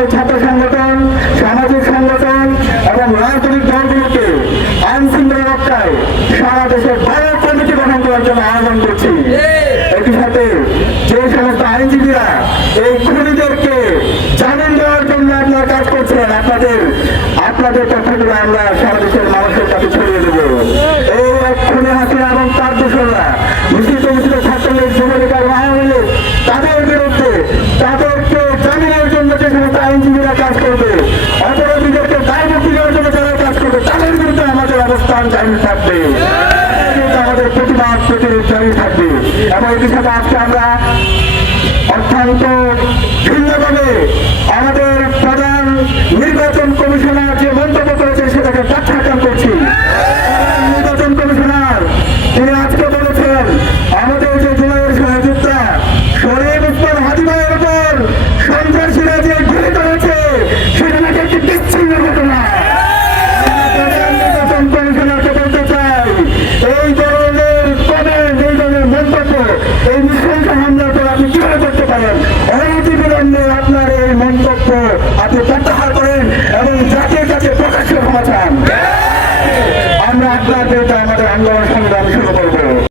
চাই ছাত্র সংগঠন, সামাজিক সংগঠন এবং রাজনৈতিক দলগুলোকে আইন শৃঙ্খলা রক্ষায় সারা দেশের বড় কমিটি গঠন করার জন্য আহ্বান করছি। একই সাথে যে সমস্ত আইনজীবীরা এই খুনিদেরকে জামিন দেওয়ার জন্য আপনারা কাজ করছেন, আপনাদের কথাগুলো আমরা সারা দেশের মানুষের কাছে ছড়িয়ে দেব। এই এক খুনি হাসিনা এবং তার দোষরা মিছিল ছাত্রলীগ, যুবলীগ আর আওয়ামী লীগ তাদের বিরুদ্ধে তাদেরকে জামিনের জন্য যে সমস্ত আইনজীবীরা কাজ করবে, অপরাধীদেরকে দায়মুক্তি দেওয়ার জন্য যারা কাজ করবে, তাদের বিরুদ্ধে আমাদের অবস্থান জারি থাকবে, আমাদের প্রতিবাদ প্রতিরোধ জারি থাকবে। এবং একই সাথে আজকে আমরা অত্যন্ত ভিন্নভাবে আমাদের প্রধান নির্বাচন কমিশনার যে মন্তব্য করেছেন সেটাকে প্রত্যাখ্যান করছি। নির্বাচন কমিশনার তিনি আজকে বলেছেন আমাদের যে জুলাইয়ের সহযোগিতা শরীফ ওসমান হাদি ভাইয়ের উপর সন্ত্রাসীরা যে গুলি করেছে সেটা নাকি একটি বিচ্ছিন্ন ঘটনা। নির্বাচন কমিশনারকে বলতে চাই এই ধরনের কমেন্ট, এই ধরনের মন্তব্য, এই নৃশংস হামলার পর আপনি কিভাবে করতে পারেন? অনতিবিলম্বে আপনার এই মন্তব্য আপনি প্রত্যাহার করেন এবং জাতির কাছে প্রকাশ্য ক্ষমা চান। আমরা আপনার বিরুদ্ধে আমাদের আন্দোলন সংগ্রাম শুরু করবো।